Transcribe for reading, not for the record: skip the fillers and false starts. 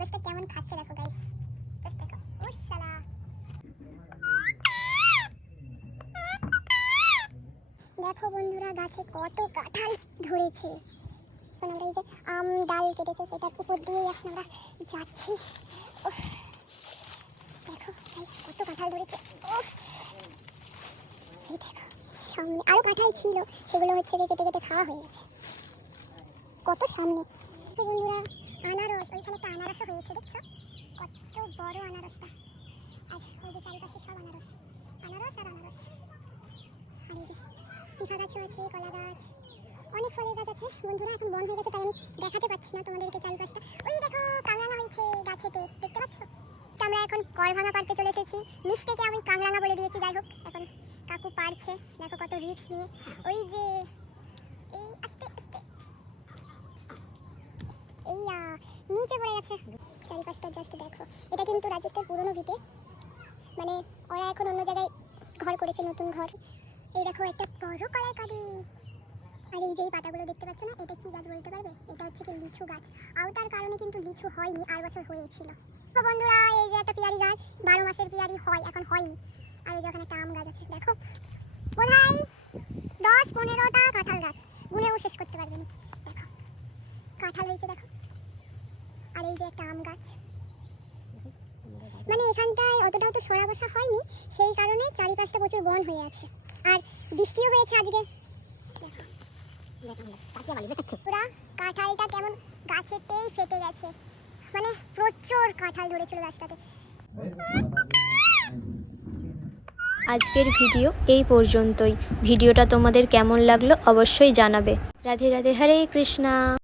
কাগজটা কেমন খাচ্ছে দেখো গাইস, জাস্ট দেখো। ও শালা, দেখো বন্ধুরা গাছে কত কাঁঠাল ধরেছে। এখন আমরা এই যে আম ডাল কেটেছে সেটার উপর দিয়ে এখন আমরা যাচ্ছি। দেখো গাইস কত কাঁঠাল ধরেছে। এই দেখো সামনে আরো কাঁঠাল ছিল, সেগুলো হচ্ছে কেটে কেটে খাওয়া হয়ে গেছে। কত সামনে বন্ধুরা আনারস, ওইখানে একটা আনারসও হয়েছে, দেখছো কত বড় আনারসটা। আর ওই যে চারিপাশে সব আনারস আনারস আর আনারস। আর এই যে পিঠা গাছও আছে, কলা গাছ, অনেক ফলের গাছ আছে বন্ধুরা। এখন বন হয়ে গেছে তাই আমি দেখাতে পাচ্ছি না তোমাদেরকে চারিপাশটা। ওই দেখো কামরাঙা হয়েছে গাছেতে, দেখতে পাচ্ছ? আমরা এখন করভাঙা পাড়তে চলে এসেছি, মিস্টেকে আমি কামরাঙা বলে দিয়েছি। যাই হোক এখন কাকু পারছে, দেখো কত রিস্ক নিয়ে। ওই যে এই আস্তে আস্তে এই নিচে পড়ে গেছে। চারিপাশটা জাস্ট দেখো, এটা কিন্তু রাজস্থানের পুরনো ভিটে, মানে ওরা এখন অন্য জায়গায় ঘর করেছে, নতুন ঘর। এই দেখো একটা বড় কলার কাঁদি। আর এই যে এই পাতাগুলো দেখতে পাচ্ছ না, এটা কি গাছ বলতে পারবে? এটা হচ্ছে কি লিচু গাছ। আওতার কারণে কিন্তু লিচু হয়নি, আর বছর হয়েছিল। তো বন্ধুরা এই যে একটা পিয়ারি গাছ, 12 মাসের পিয়ারি হয়, এখন হয়নি। আর এই যে ওখানে একটা আম গাছ আছে, দেখো বোধহয় 10-15টা কাঁঠাল গাছ, গুনেও শেষ করতে পারবে না। দেখো কাঁঠাল হয়েছে দেখো। আর এই যে একটা আম গাছ, মানে এখানটায় অতটাও তো সরা বসা হয়নি, সেই কারণে চারিপাশটা প্রচুর বন হয়ে আছে। আর বৃষ্টিও হয়েছে আজকে। পুরা কাঁঠালটা কেমন গাছেতেই ফেটে গেছে, মানে প্রচুর কাঁঠাল ধরেছিল গাছটাতে। আজকের ভিডিও এই পর্যন্তই। ভিডিওটা তোমাদের কেমন লাগলো অবশ্যই জানাবে। রাধে রাধে, হরে কৃষ্ণা।